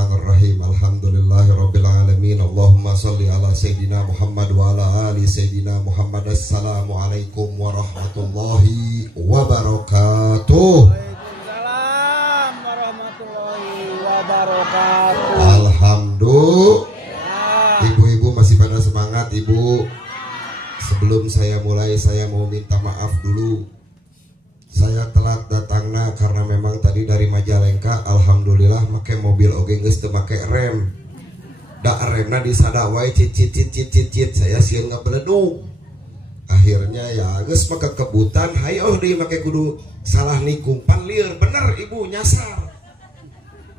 Bismillahirrahmanirrahim. Alhamdulillahirabbil alamin. Allahumma shalli ala sayidina Muhammad wa ala ali sayidina Muhammad. Assalamualaikum warahmatullahi wabarakatuh. Waalaikumsalam warahmatullahi wabarakatuh. Alhamdulillah. Ibu-ibu masih pada semangat, Ibu? Sebelum saya mulai, saya mau minta maaf dulu. Saya telat datangna karena memang tadi dari Majalengka, alhamdulillah make mobil oge geus teu make rem. Da remna disada wae cicit, saya sieun ngabeledug. Akhirnya ya geus make kebutan, hayo deui make kudu salah nikung pan lieur bener Ibu nyasar.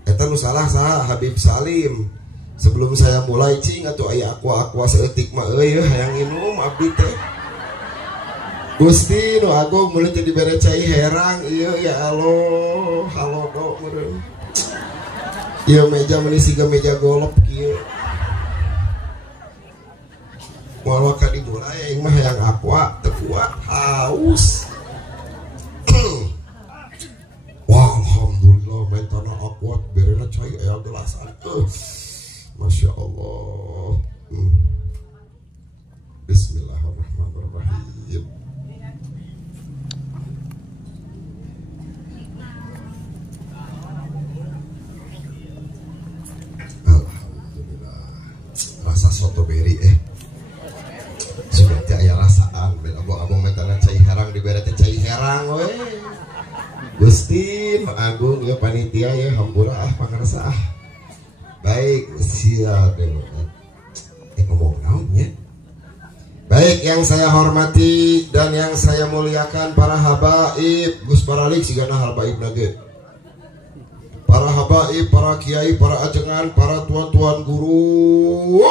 Eta nu salah saha Habib Salim. Sebelum saya mulai cing atuh aya aqua saeutik mah euy hayang minum abdi teh. Gusti nu agung mulai jadi bere cai herang iya ya Allah halo dok meureun. Ieu meja meuni siga meja golop kieu. Walau ka dimulai aing mah hayang aqua teu kuat haus. Wah alhamdulillah mentana aqua berena cai aya gelasan. Masya Allah. Bismillahirrahmanirrahim. Rasa soto beri sudah aya rasaan ben abang-abang mentana cai herang dibere teh cai herang we. Gusti Agung ya panitia ya hampura pangarsa baik siap ngomong naon ya. Baik yang saya hormati dan yang saya muliakan para habaib Gus Paralik sigana habaib nage. Para habaib, para kiai, para ajengan, para tuan-tuan guru.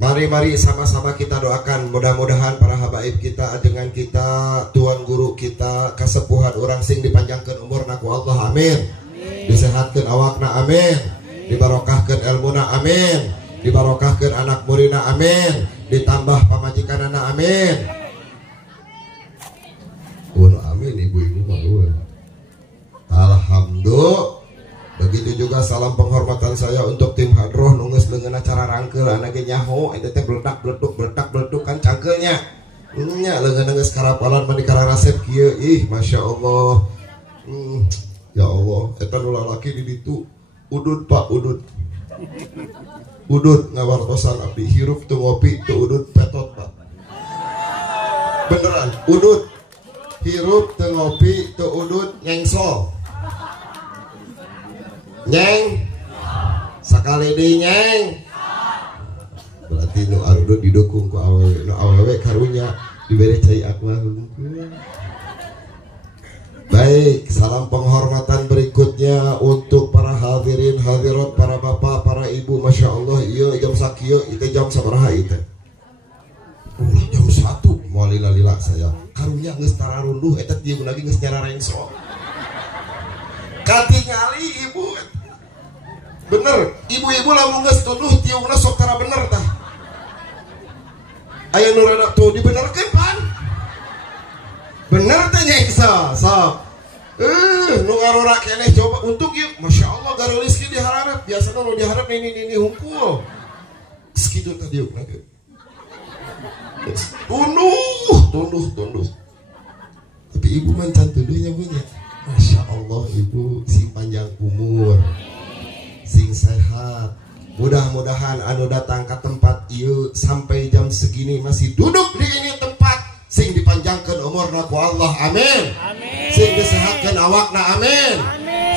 Mari sama-sama kita doakan mudah-mudahan para habaib kita, ajengan kita, tuan guru kita, kasepuhan orang sing dipanjangkan umurna ku Allah amin. Disehatkeun awakna amin. Dibarokahkeun ilmuna amin. Dibarokahkeun anak murina amin. Ditambah pamajikanana amin. Amin ibu-ibu mah. Alhamdulillah. Begitu juga salam penghormatan saya untuk tim hadroh nunggus dengan acara rangkel anaknya nyaho itu teh beledak kan cangkelnya nya leungeun geus karapalan mandi kararasep kieu masya Allah. Ya Allah eta nu lalaki di ditu udud Pak udud ngawartosan abdi hirup teu ngopi teu udud petot Pak beneran udud hirup teu ngopi teu udud nyengsol nyeng sakali di nyeng berarti nu arudut didukung ku awewe karunya diberi cai aqua. Baik, salam penghormatan berikutnya untuk para hadirin hadirat, para bapak, para ibu. Masya Allah, iya jam sakieu itu jam sabaraha itu? Jam 1 mau lila saya karunya geus tara runduh eta tieu lagi geus nyara rengso katingali ibu. Bener, ibu-ibu lamun geus tunduh tiungna sok tara bener tah. Aya nu rada tuh dibenerkeun pan. Bener teh nyeksa, sok. Nu ngarora keneh coba untuk ieu. Masya Allah garulis kieu diharap. Biasana nu diharap nini hungkul. Sekitu teh diukna ge. Tunduh. Tapi ibu mancan tunduhnya punya. Masya Allah ibu sing panjang umur. Sing sehat. Mudah-mudahan anu datang ke tempat ieu sampai jam segini masih duduk di ini tempat sing dipanjangkan umurna ku Allah amin. Sing disehatkan awakna amin.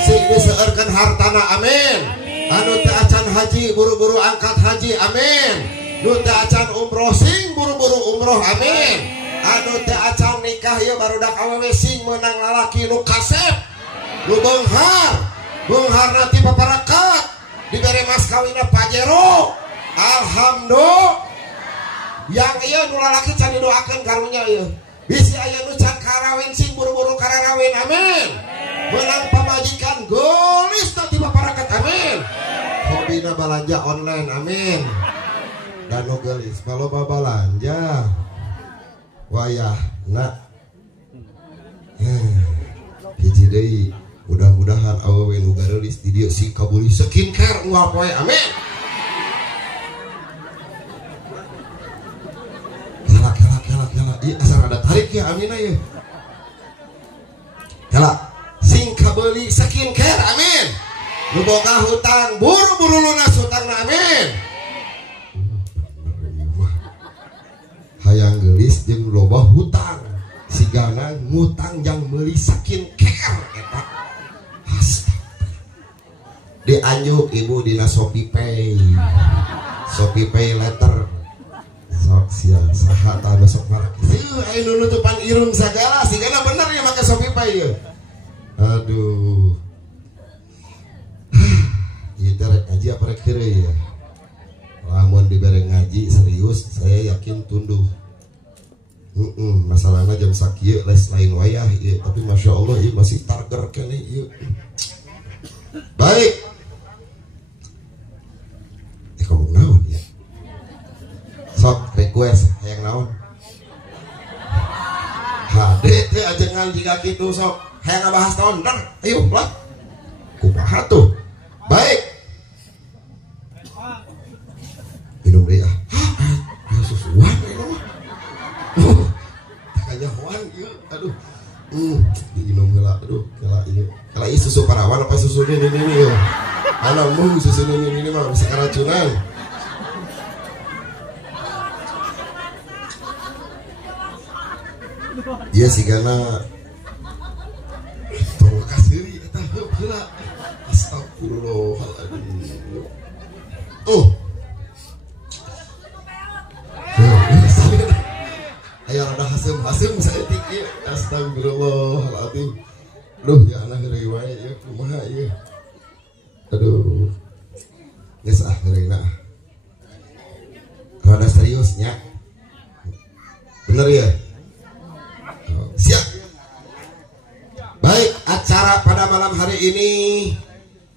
Sing diseueurkeun hartana amin. Anu teu acan haji buru-buru angkat haji amin. Nu teu acan umroh sing buru-buru umroh amin. Anu teu acan nikah ieu barudak awewe sing meunang lalaki nu kasep. Nu beunghar nanti paparakat diberi mas kawinna Pajero. Alhamdulillah. Yang ieu nu lalaki can didoakeun karunya ieu. Bisi aya nu can karawin sing buru-buru kararawin amin. Menang pamajikan gelis nanti paparakat amin. Hobina balanja online amin. Dan nu geus baloba balanja wayahna hiji deui Mudah-mudahan awewe nu garelis di dieu si kabuli skincare unggal poe amin. Kela ieu asal ada tarik ya amin aya. Kela sing kabeli skincare amin. Nu boga hutang buru-buru lunas hutangna amin. Hayang geulis jeung loba hutang sigana ngutang jang meuli skincare eta. Dianjuk ibu dina Shopee Pay letter sok sia saha tah besok maraki aya nu nutupan irung sagala sigana bener ya make Shopee Pay ya. Aduh ieu teh rek ngaji apa rek heureuy ya. Lamun dibere ngaji serius saya yakin tunduh. Masalahnya jam sakieu les lain wayah ieu tapi masya Allah ieu masih targer kene ieu. Baik. Kamu naon ya? Sok request hayang naon? Hade teh ajengan jika kitu sok hayang ngabahas naon? Ntar ayo lah. Kumaha tuh? Baik. Minum deui ah. Hah, susuan ini mah. Kayaknya hoan ieu. Aduh. Diinum heula aduh, kela ieu. Kela ieu susu parawan apa susu ini ya? Anak mau susu ini mah bisa keracunan. Iya sih karena tolong kasih eta heula. Astagfirullahaladzim. Aya rada hasem saya tiki. Astagfirullahaladzim. Duh ya anak heureuy wae ya kumaha ieu. Aduh, geus akhirnya rada seriusnya, bener ya? Siap. Baik, acara pada malam hari ini,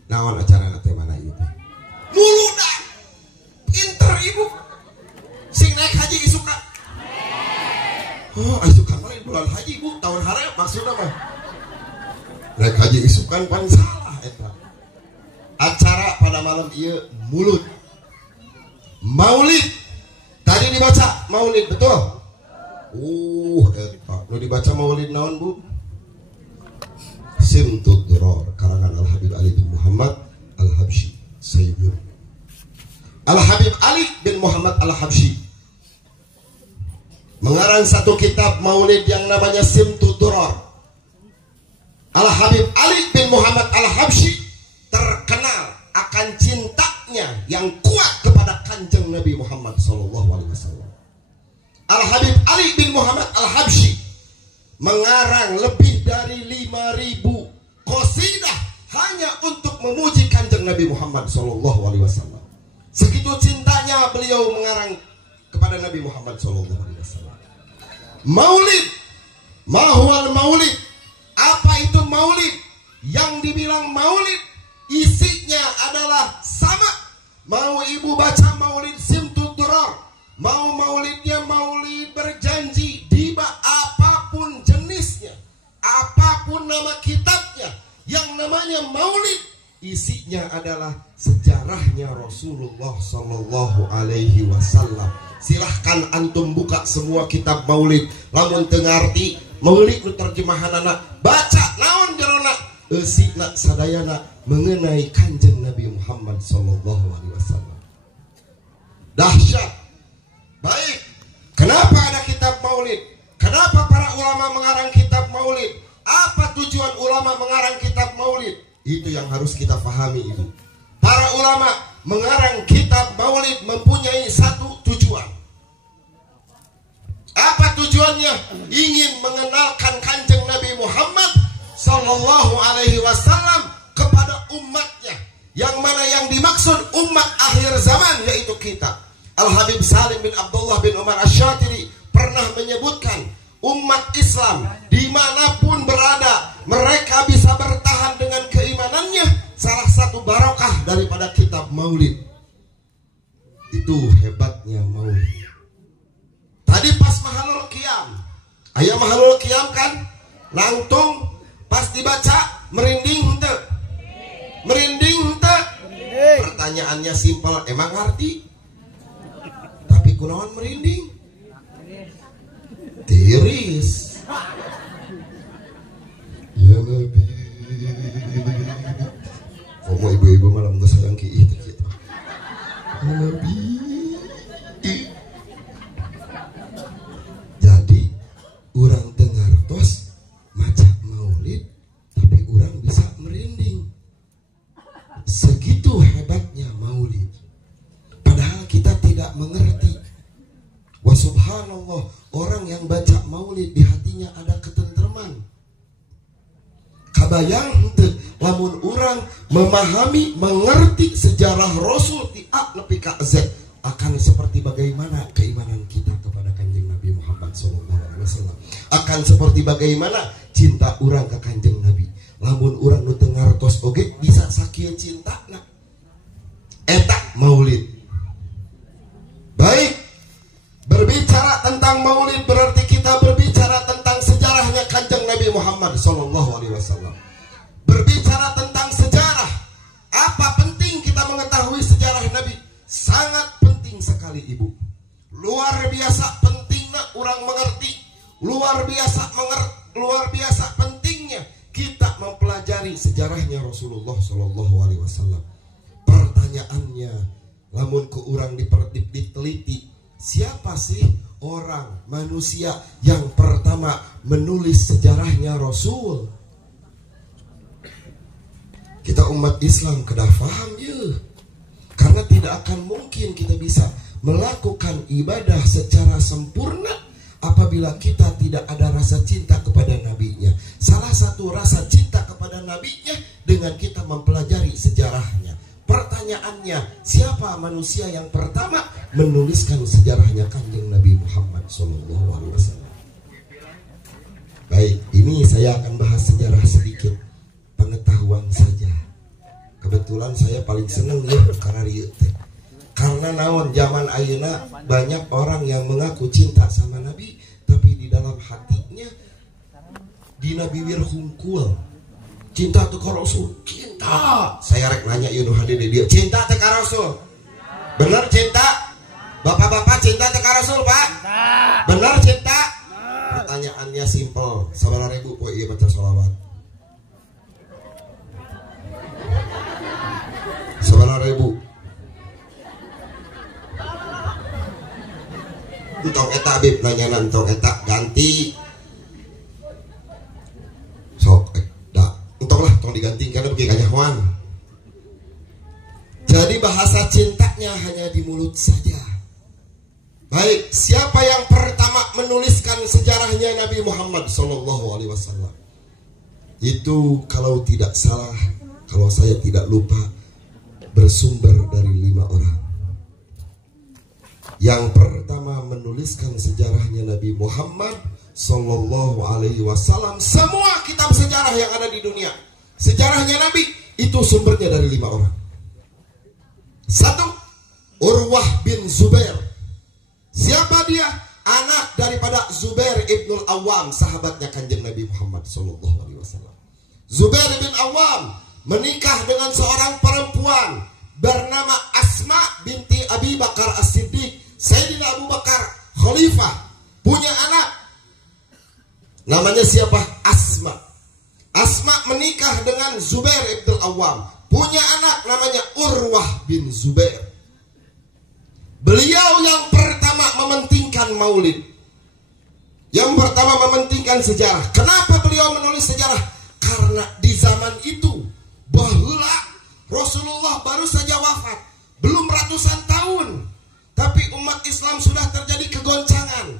naon acara nanti mana itu? Muludan, pinter ibu, sing naik haji isukan. Oh, isukan mana bulan haji bu, tahun harap maksudnya mah. Naik haji isukan pan salah eta. Acara pada malam iya mulut maulid tadi dibaca maulid betul eta nu dibaca maulid naon bu Simtud Duror karangan Al Habib Ali bin Muhammad Al Habsyi Sayyid Al Habib Ali bin Muhammad Al Habsyi mengarang satu kitab maulid yang namanya Simtud Duror. Al Habib Ali bin Muhammad Al Habsyi terkenal akan cintanya yang kuat kepada kanjeng Nabi Muhammad SAW. Al Habib Ali bin Muhammad Al Habsyi mengarang lebih dari 5.000 qasidah hanya untuk memuji kanjeng Nabi Muhammad SAW. Segitu cintanya beliau mengarang kepada Nabi Muhammad SAW. Maulid, mahwal maulid. Apa itu maulid? Yang dibilang maulid isinya adalah sama. Mau ibu baca maulid Simtud Duror, mau maulidnya maulid berjanji, tiba apapun jenisnya, apapun nama kitabnya, yang namanya maulid isinya adalah sejarahnya Rasulullah Sallallahu Alaihi Wasallam. Silahkan antum buka semua kitab maulid. Lamun teu ngarti maulid nu terjemahan anak baca naon jerona eusina sadayana mengenai kanjeng Nabi Muhammad Sallallahu Alaihi Wasallam. Dahsyat. Baik, kenapa ada kitab maulid? Kenapa para ulama mengarang kitab maulid? Apa tujuan ulama mengarang kitab maulid? Itu yang harus kita pahami ibu. Para ulama mengarang kitab maulid mempunyai satu tujuan. Apa tujuannya? Ingin mengenalkan kanjeng Nabi Muhammad Sallallahu Alaihi Wasallam kepada umatnya, yang mana yang dimaksud umat akhir zaman yaitu kita. Al Habib Salim bin Abdullah bin Umar Asy-Syatiri pernah menyebutkan umat Islam dimanapun berada mereka bisa bertahan dengan keimanannya. Salah satu barokah daripada kitab maulid. Itu hebatnya maulid. Tadi pas mahalul qiyam, ayah mahalul qiyam kan langtung Pas dibaca merinding teu? Merinding teu? Pertanyaannya simpel, emang ngerti? Tapi kunaon merinding? Tiris. Ya Nabi. Komo ibu-ibu malam gak sayang ki itu gitu. Ya Nabi. Jadi urang tengartos maca maulid tapi urang bisa merinding. Segitu hebatnya maulid. Padahal kita tidak mengerti. Wa subhanallah, orang yang baca maulid di hatinya ada ketentraman. Kabayang henteu lamun urang memahami, mengerti sejarah Rasul ti A nepi ka Z, akan seperti bagaimana keimanan kita kepada Kanjeng Nabi Muhammad SAW. Akan seperti bagaimana cinta urang ke Kanjeng Nabi. Lamun urang nu teu ngartos oge bisa sakieu cintana. Eta maulid. Baik, berbicara tentang maulid berarti kita berbicara tentang sejarahnya Kanjeng Nabi Muhammad SAW. Berbicara tentang sejarah, apa penting kita mengetahui sejarah Nabi? Sangat penting sekali ibu. Luar biasa pentingnya orang mengerti. Luar biasa pentingnya kita mempelajari sejarahnya Rasulullah SAW. Pertanyaannya, lamun ku urang diteliti, siapa sih orang manusia yang pertama menulis sejarahnya Rasul? Kita umat Islam kedah paham ya. Karena tidak akan mungkin kita bisa melakukan ibadah secara sempurna apabila kita tidak ada rasa cinta kepada nabinya. Salah satu rasa cinta kepada nabinya dengan kita mempelajari sejarahnya. Pertanyaannya, siapa manusia yang pertama menuliskan sejarahnya Kanjeng Nabi Muhammad SAW? Baik, ini saya akan bahas sejarah sedikit, pengetahuan saja. Kebetulan saya paling seneng ya karena naon zaman ayeuna banyak orang yang mengaku cinta sama Nabi tapi di dalam hatinya dina bibir hungkul cinta teu ka Rasul. Cinta, saya rek nanya ieu nu hadir di dieu, cinta teu ka Rasul? Bener cinta? Bapak-bapak cinta teu ka Rasul, Pak? Bener cinta? Pertanyaannya simpel, 9.000 poe ieu baca sholawat. 9.000. Tong eta Habib nanyanan tong eta ganti. Sok da, entonglah tong diganti karena bagi kanyahoan. Jadi bahasa cintanya hanya di mulut saja. Baik, siapa yang pertama menuliskan sejarahnya Nabi Muhammad SAW? Itu kalau tidak salah, kalau saya tidak lupa, bersumber dari 5 orang. Yang pertama menuliskan sejarahnya Nabi Muhammad SAW. Semua kitab sejarah yang ada di dunia, sejarahnya Nabi itu sumbernya dari 5 orang. 1. Urwah bin Zubair. Siapa dia? Anak daripada Zubair ibnul Awam, sahabatnya Kanjeng Nabi Muhammad SAW. Zubair bin Awam menikah dengan seorang perempuan bernama Asma binti Abi Bakar As-Siddiq. Sayyidina Abu Bakar Khalifah punya anak namanya siapa? Asma. Asma menikah dengan Zubair ibn Awam, punya anak namanya Urwah bin Zubair. Beliau yang pertama mementingkan maulid, yang pertama mementingkan sejarah. Kenapa beliau menulis sejarah? Karena di zaman itu bahula Rasulullah baru saja wafat, belum ratusan tahun, tapi umat Islam sudah terjadi kegoncangan.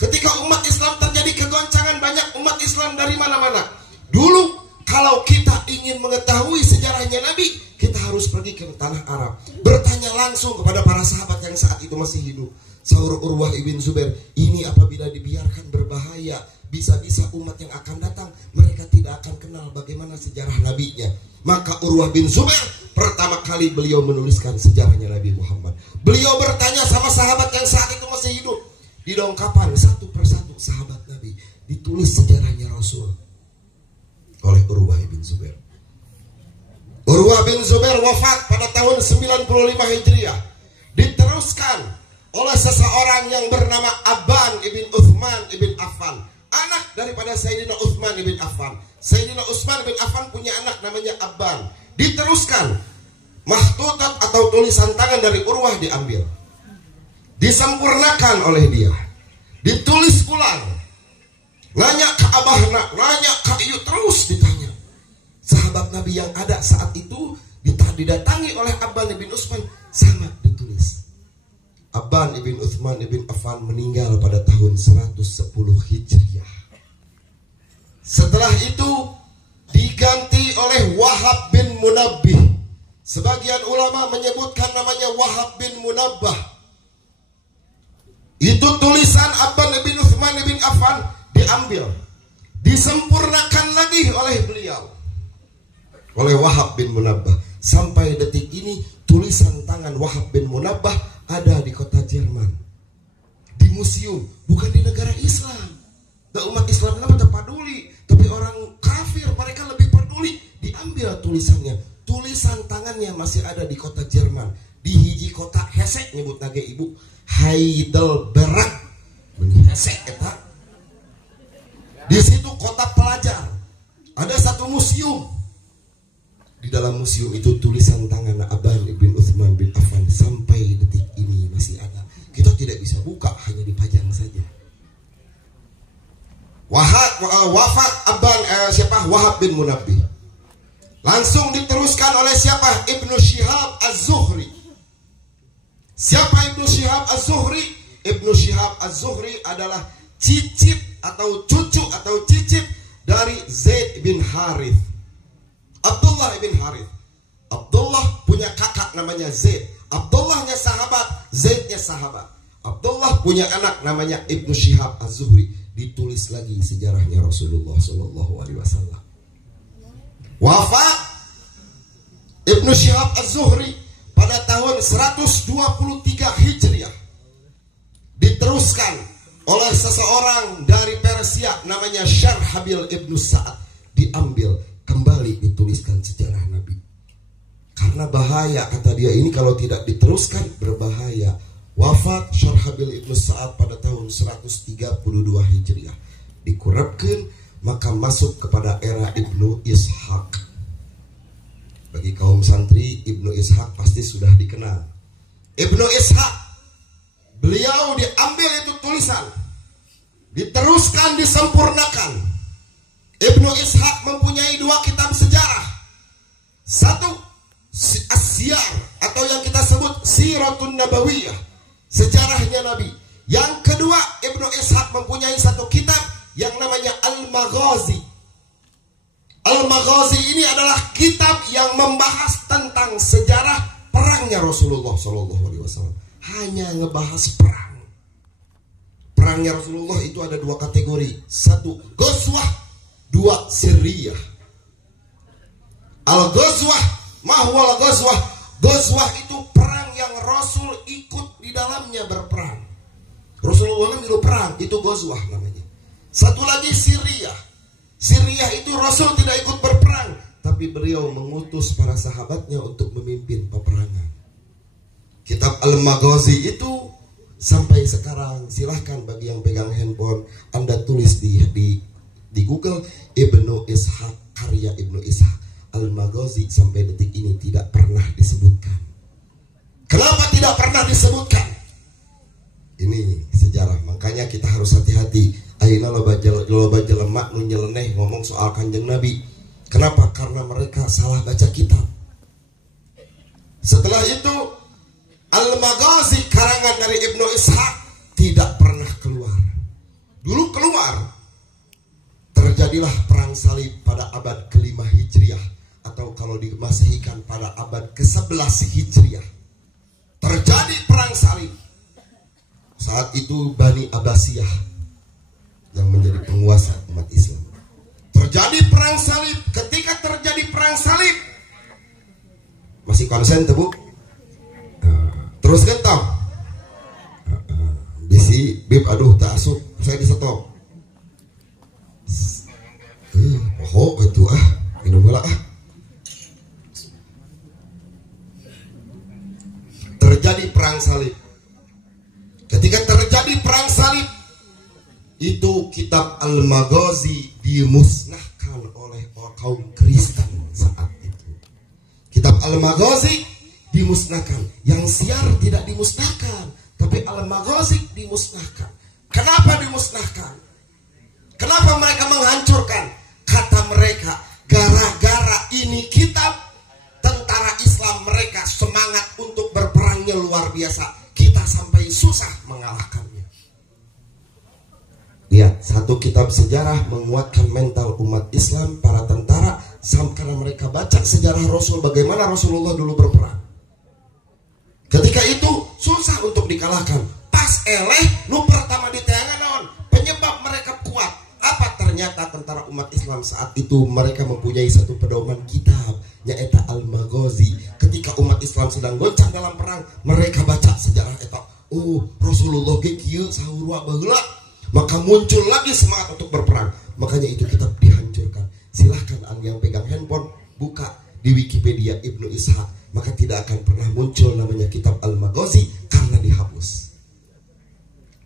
Ketika umat Islam terjadi kegoncangan, banyak umat Islam dari mana-mana. Dulu kalau kita ingin mengetahui sejarahnya Nabi, kita harus pergi ke tanah Arab, bertanya langsung kepada para sahabat yang saat itu masih hidup. Saur Urwah ibn Zubair, ini apabila dibiarkan berbahaya, bisa-bisa umat yang akan datang mereka tidak akan kenal bagaimana sejarah nabinya. Maka Urwah bin Zubair pertama kali beliau menuliskan sejarahnya Nabi Muhammad. Beliau bertanya sama sahabat yang saat itu masih hidup, didongkapan satu persatu sahabat Nabi, ditulis sejarahnya Rasul. oleh Urwah bin Zubair. Urwah bin Zubair wafat pada tahun 95 Hijriah. Diteruskan oleh seseorang yang bernama Abban ibn Uthman ibn Affan, anak daripada Sayyidina Uthman ibn Affan. Sayyidina Uthman ibn Affan punya anak namanya Abban. Diteruskan, mahtutat atau tulisan tangan dari Urwah diambil, disempurnakan oleh dia, ditulis ulang. Nanya ke Abahna, nanya ke Iyu, terus ditanya. Sahabat Nabi yang ada saat itu didatangi oleh Abban ibn Uthman, sama ditulis. Abban ibn Uthman ibn Affan meninggal pada tahun 110 Hijriah. Setelah itu diganti oleh Wahab bin Munabbih. Sebagian ulama menyebutkan namanya Wahab bin Munabbah. Itu tulisan Abban ibn Uthman ibn Affan diambil, disempurnakan lagi oleh beliau, oleh Wahab bin Munabbah. Sampai detik ini tulisan tangan Wahab bin Munabbah ada di kota Jerman, di museum, bukan di negara Islam. Umat Islam nama tak peduli, tapi orang kafir mereka lebih peduli. Diambil tulisannya, tulisan tangannya masih ada di kota Jerman, di hiji kota Hesse, nyebut nage ibu Heidelberg, Hesse eta. Di situ kota pelajar, ada satu museum. Di dalam museum itu tulisan tangan Abban ibn Uthman bin Affan sampai detik ini masih ada. Kita tidak bisa buka, hanya dipajang saja. Wafat Abban Wahab bin Munabbih. Langsung diteruskan oleh siapa? Ibnu Syihab Az-Zuhri. Siapa Ibnu Syihab Az-Zuhri? Ibnu Syihab Az-Zuhri adalah cicit atau cucu atau cicit dari Zaid bin Harith, Abdullah bin Harith. Abdullah punya kakak namanya Zaid. Abdullahnya sahabat, Zaidnya sahabat. Abdullah punya anak namanya Ibnu Syihab Az-Zuhri. Ditulis lagi sejarahnya Rasulullah SAW. Wafat Ibnu Syihab Az-Zuhri pada tahun 123 Hijriah. Diteruskan oleh seseorang dari Persia namanya Syarhabil ibnu Sa'ad. Diambil kembali, dituliskan sejarah Nabi. Karena bahaya, kata dia, ini kalau tidak diteruskan berbahaya. Wafat Syarhabil ibnu Sa'ad pada tahun 132 Hijriah. Dikurapkan, maka masuk kepada era Ibnu Ishaq. Bagi kaum santri, Ibnu Ishaq pasti sudah dikenal. Ibnu Ishaq, beliau diambil itu tulisan, diteruskan, disempurnakan. Ibnu Ishaq mempunyai dua kitab sejarah. Satu, As-Siyar atau yang kita sebut Siratun Nabawiyah, sejarahnya Nabi. Yang kedua, Ibnu Ishaq mempunyai satu kitab yang namanya Al-Maghazi. Al-Maghazi ini adalah kitab yang membahas tentang sejarah perangnya Rasulullah SAW. Hanya ngebahas perang. Perangnya Rasulullah itu ada dua kategori. Satu, Ghazwah. Dua, Siriyah. Al-Ghazwah, mahwal Ghazwah. Ghazwah itu perang yang Rasul ikut di dalamnya berperang. Rasulullah itu perang, itu Ghazwah namanya. Satu lagi Siriyah. Siriyah itu Rasul tidak ikut berperang, tapi beliau mengutus para sahabatnya untuk memimpin peperangan. Kitab Al-Maghazi itu sampai sekarang, silahkan bagi yang pegang handphone, Anda tulis di Google Ibnu Ishaq, karya Ibnu Ishaq. Al-Maghazi sampai detik ini tidak pernah disebutkan. Kenapa tidak pernah disebutkan? Ini sejarah, makanya kita harus hati-hati. Ayeuna loba jelema nu nyeleneh ngomong soal Kanjeng Nabi. Kenapa? Karena mereka salah baca kitab. Setelah itu Al-Maghazi karangan dari Ibnu Ishaq tidak pernah keluar. Dulu keluar. Terjadilah perang salib pada abad ke-5 Hijriah, atau kalau dimasehikan pada abad ke-11 Hijriah. Terjadi perang salib. Saat itu Bani Abbasiyah yang menjadi penguasa umat Islam. Terjadi perang salib. Ketika terjadi perang salib, masih konsen tebu? Terus gentong. Bisi bib, aduh tak asup, saya di stop. Oh itu minum bola Terjadi perang salib. Ketika terjadi perang salib, itu kitab Al-Maghazi dimusnahkan oleh kaum Kristen saat itu. Kitab Al-Maghazi dimusnahkan. Yang siar tidak dimusnahkan, tapi Al-Maghazi dimusnahkan. Kenapa dimusnahkan? Kenapa mereka menghancurkan? Kata mereka, gara-gara ini kitab, tentara Islam mereka semangat untuk berperangnya luar biasa. Kita sampai susah mengalahkannya. Lihat, satu kitab sejarah menguatkan mental umat Islam, para tentara, karena mereka baca sejarah Rasul, bagaimana Rasulullah dulu berperang. Ketika itu susah untuk dikalahkan. Pas nu pertama di tangan naon, penyebab mereka kuat. Apa? Ternyata tentara umat Islam saat itu mereka mempunyai satu pedoman kitab, yaitu Al-Maghazi. Ketika umat Islam sedang goncang dalam perang, mereka baca sejarah eta. Oh, Rasulullah ge kieu sahurwa baheula. Maka muncul lagi semangat untuk berperang. Makanya itu kitab dihancurkan. Silahkan yang pegang handphone buka di Wikipedia Ibnu Ishaq, maka tidak akan pernah muncul namanya kitab Al-Maghazi karena dihapus.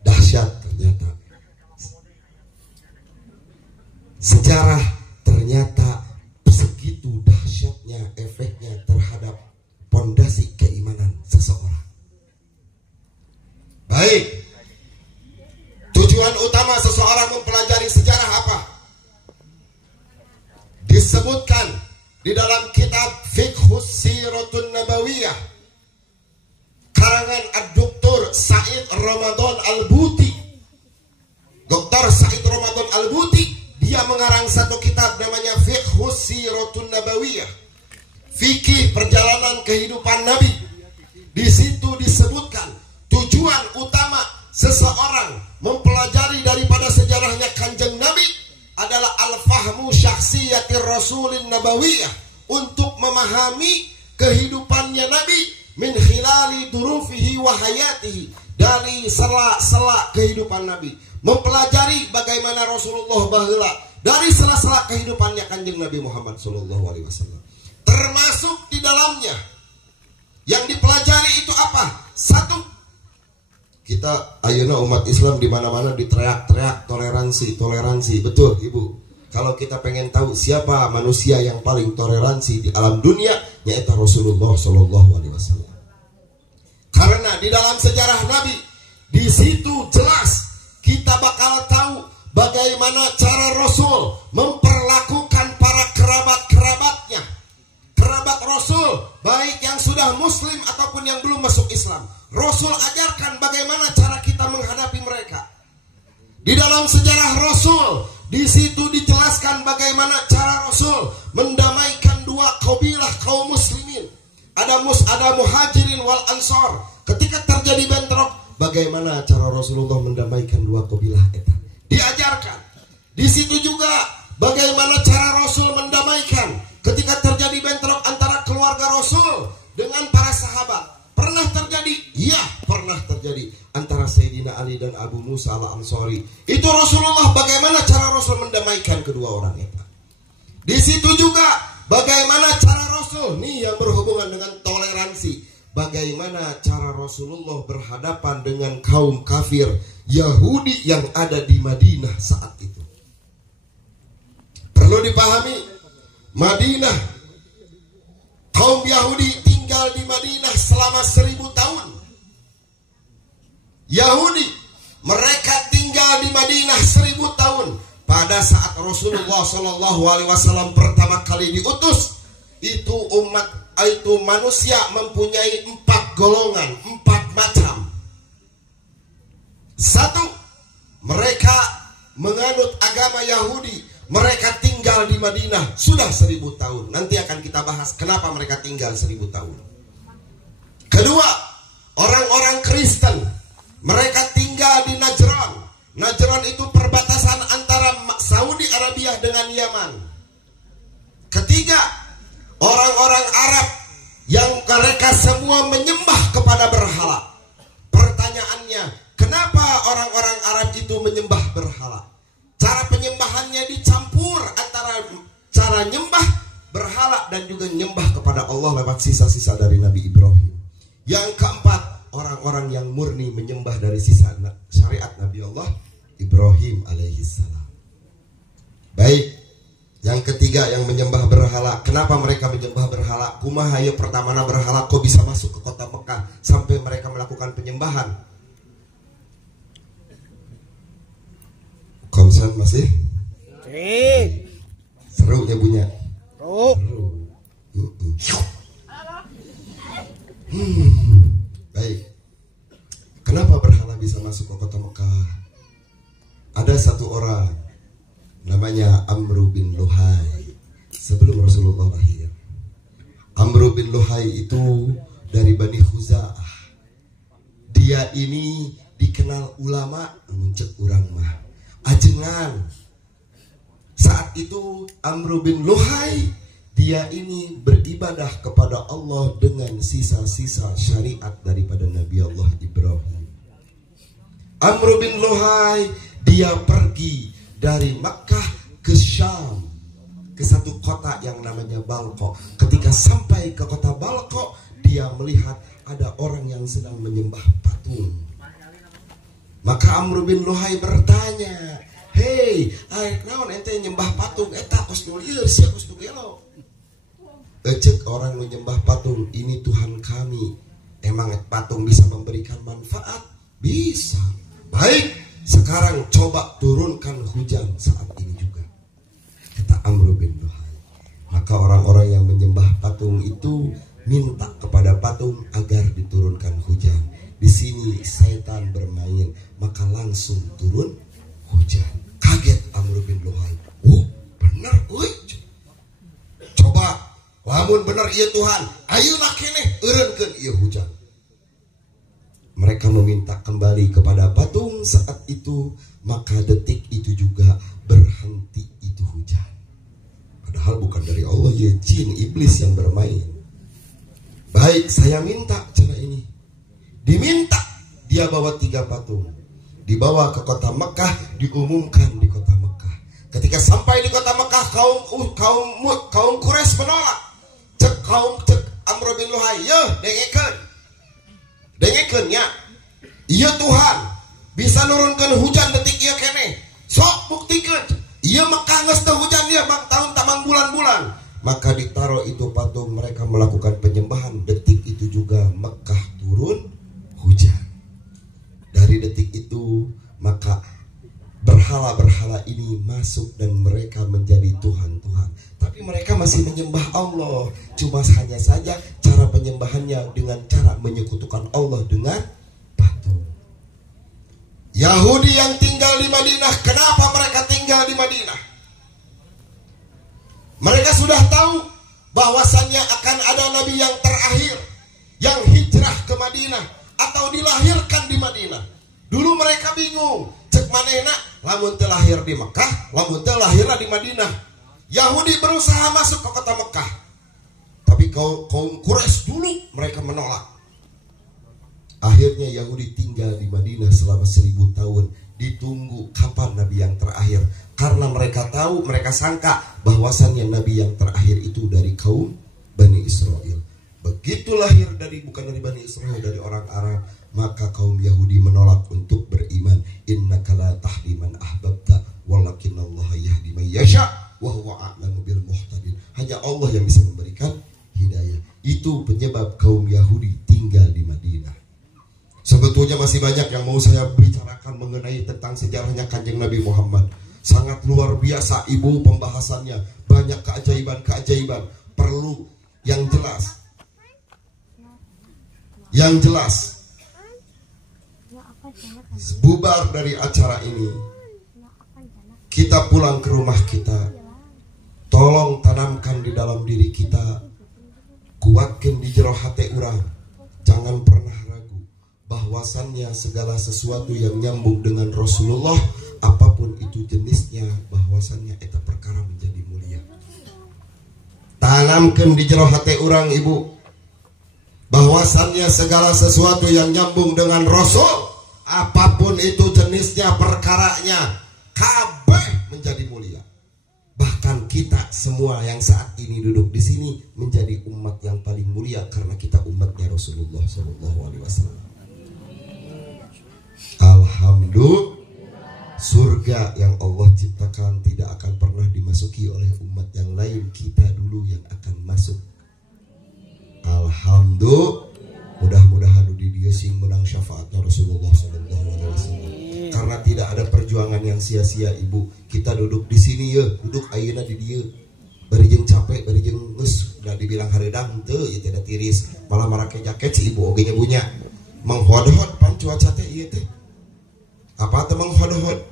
Dahsyat ternyata. Sejarah ternyata segitu dahsyatnya efeknya terhadap pondasi keimanan seseorang. Baik. Tujuan utama seseorang mempelajari sejarah apa? Disebutkan di dalam kitab Fiqhus Siratun Nabawiyah karangan Ad-Doktor Said Ramadan Al-Buti. Dr. Said Ramadan Al-Buti, dia mengarang satu kitab namanya Fiqhus Siratun Nabawiyah, fikih perjalanan kehidupan Nabi. Di situ disebutkan tujuan utama seseorang mempelajari daripada sejarahnya Kanjeng Nabi adalah al-fahmu syakhsiyatir rasulin nabawiyah, untuk memahami kehidupannya Nabi min khilali durufihi wa hayatihi, dari sela-sela kehidupan Nabi, mempelajari bagaimana Rasulullah baheula dari sela-sela kehidupannya Kanjeng Nabi Muhammad sallallahu alaihi wasallam. Termasuk di dalamnya yang dipelajari itu apa? Satu, kita ayeuna umat Islam di mana-mana diteriak-teriak toleransi. Betul, Ibu. Kalau kita pengen tahu siapa manusia yang paling toleransi di alam dunia, yaitu Rasulullah sallallahu alaihi wasallam. Karena di dalam sejarah Nabi, di situ jelas kita bakal tahu bagaimana cara Rasul memperlakukan para kerabat-kerabatnya. Kerabat Rasul, baik yang sudah muslim ataupun yang belum masuk Islam, Rasul ajarkan bagaimana cara kita menghadapi mereka. Di dalam sejarah Rasul, di situ dijelaskan bagaimana cara Rasul mendamaikan dua kabilah kaum muslimin. Ada muhajirin wal ansor. Ketika terjadi bentrok, bagaimana cara Rasulullah mendamaikan dua kabilah itu diajarkan. Di situ juga bagaimana cara Rasul mendamaikan ketika terjadi bentrok antara keluarga Rasul dengan para sahabat. Pernah terjadi? Ya, pernah terjadi antara Sayyidina Ali dan Abu Musa al-Ansari. Itu Rasulullah, bagaimana cara Rasul mendamaikan kedua orang itu. Di situ juga bagaimana cara Rasul, nih yang berhubungan dengan toleransi, bagaimana cara Rasulullah berhadapan dengan kaum kafir Yahudi yang ada di Madinah saat itu. Perlu dipahami, Madinah, kaum Yahudi tinggal di Madinah selama 1000 tahun. Yahudi, mereka tinggal di Madinah 1000 tahun. Pada saat Rasulullah SAW pertama kali diutus, itu manusia mempunyai 4 golongan, 4 macam. Satu, mereka menganut agama Yahudi. Mereka tinggal di Madinah sudah 1000 tahun. Nanti akan kita bahas kenapa mereka tinggal 1000 tahun. Kedua, orang-orang Kristen. Mereka tinggal di Najran. Najran itu perbatasan antara Saudi Arabia dengan Yaman. Ketiga, orang-orang Arab yang mereka semua menyembah kepada berhala. Pertanyaannya, kenapa orang-orang Arab itu menyembah berhala? Cara penyembahannya dicampur antara cara nyembah berhala dan juga nyembah kepada Allah lewat sisa-sisa dari Nabi Ibrahim. Yang keempat, orang-orang yang murni menyembah dari sisa syariat Nabi Allah Ibrahim alaihissalam. Baik, yang ketiga yang menyembah berhala. Kenapa mereka menyembah berhala? Kumaha ya pertamana berhala kok bisa masuk ke kota Mekah sampai mereka melakukan penyembahan? Konsen masih? Seru ya punya. Baik. Kenapa berhala bisa masuk ke kota Mekah? Ada satu orang namanya Amru bin Luhai sebelum Rasulullah lahir. Amru bin Luhai itu dari Bani Khuza'ah. Dia ini dikenal ulama muncul urang mah ajengan. Saat itu Amru bin Luhai dia ini beribadah kepada Allah dengan sisa-sisa syariat daripada Nabi Allah Ibrahim. Amru bin Luhai dia pergi dari Makkah ke Syam, ke satu kota yang namanya Balqa. Ketika sampai ke kota Balqa, dia melihat ada orang yang sedang menyembah patung. Maka Amru bin Luhai bertanya, "Hei, arek naon ente nyembah patung? Eta kos nu lieur sia kos nu gelo." Ecek orang nu nyembah patung, "Ini Tuhan kami." Emang patung bisa memberikan manfaat? Bisa. Baik, sekarang coba turunkan hujan saat ini juga, kata Amru bin Luhai. Maka orang-orang yang menyembah patung itu minta kepada patung agar diturunkan hujan. Di sini setan bermain, maka langsung turun hujan. Kaget Amru bin Luhai. Bener euy. Coba lamun bener ieu Tuhan, ayeuna keneh eureunkeun ieu hujan. Mereka meminta kembali kepada patung. Saat itu maka detik itu juga berhenti itu hujan. Padahal bukan dari Allah, ya jin iblis yang bermain. Baik, saya minta cara ini. Diminta, dia bawa 3 patung, dibawa ke kota Mekah, diumumkan di kota Mekah. Ketika sampai di kota Mekah, kaum Quraisy menolak. Cek Amru bin Luhai, "Yeuh, dengekeun nya. Ieu Tuhan bisa nurunkeun hujan detik ieu keneh. Sok buktikeun. Ieu Mekah geus teu hujan ieu bang tahun tamang bulan-bulan." Maka ditaruh itu patung, mereka melakukan penyembahan. Detik itu juga Mekah turun hujan. Dari detik itu maka berhala-berhala ini masuk dan mereka menjadi Tuhan-Tuhan. Tapi mereka masih menyembah Allah. Cuma hanya saja cara penyembahannya dengan cara menyekutukan Allah dengan patung. Yahudi yang tinggal di Madinah, kenapa mereka tinggal di Madinah? Mereka sudah tahu bahwasannya akan ada nabi yang terakhir yang hijrah ke Madinah atau dilahirkan di Madinah. Dulu mereka bingung, cek manehna lamun teu lahir di Mekah, lamun teu lahirna di Madinah. Yahudi berusaha masuk ke kota Mekah, tapi kaum Quraisy dulu mereka menolak. Akhirnya Yahudi tinggal di Madinah selama 1000 tahun. Ditunggu kapan nabi yang terakhir, karena mereka tahu, mereka sangka bahwasannya nabi yang terakhir itu dari kaum Bani Israel. Begitu lahir bukan dari Bani Israel, dari orang Arab, maka kaum Yahudi menolak untuk beriman. Innaka la tahdi man ahbabta walakinallaha yahdi man yasha wa huwa a'lamu bil muhtadin. Hanya Allah yang bisa memberikan hidayah. Itu penyebab kaum Yahudi tinggal di Madinah. Sebetulnya masih banyak yang mau saya bicarakan mengenai tentang sejarahnya Kanjeng Nabi Muhammad. Sangat luar biasa ibu pembahasannya. Banyak keajaiban-keajaiban. Perlu yang jelas. Yang jelas. Bubar dari acara ini, kita pulang ke rumah kita. Tolong tanamkan di dalam diri kita, kuatkan di jero hati urang. Jangan pernah ragu bahwasannya segala sesuatu yang nyambung dengan Rasulullah, apapun itu jenisnya, bahwasannya eta perkara menjadi mulia. Tanamkan di jero hati urang ibu, bahwasannya segala sesuatu yang nyambung dengan Rasul, apapun itu jenisnya, perkaranya, kabeh menjadi mulia. Bahkan bahkan kita semua yang saat ini duduk di sini menjadi umat yang paling mulia karena kita umatnya Rasulullah Shallallahu Alaihi Wasallam. Alhamdulillah, surga yang Allah ciptakan tidak akan pernah dimasuki oleh umat yang lain, kita dulu yang akan masuk. Alhamdulillah, mudah-mudahan di dia sing menang syafaatnya Rasulullah Shallallahu Alaihi Wasallam. Karena tidak ada perjuangan yang sia-sia ibu. Kita duduk di sini ya, duduk ayeuna di dia. Barijeng capek, barijeng geus udah dibilang hareudang teu ieu tidak tiris. Malah marake jaket si ibu oge nya punya. Manghodhod pan cuaca teh ieu teh. Apa teh manghodhod?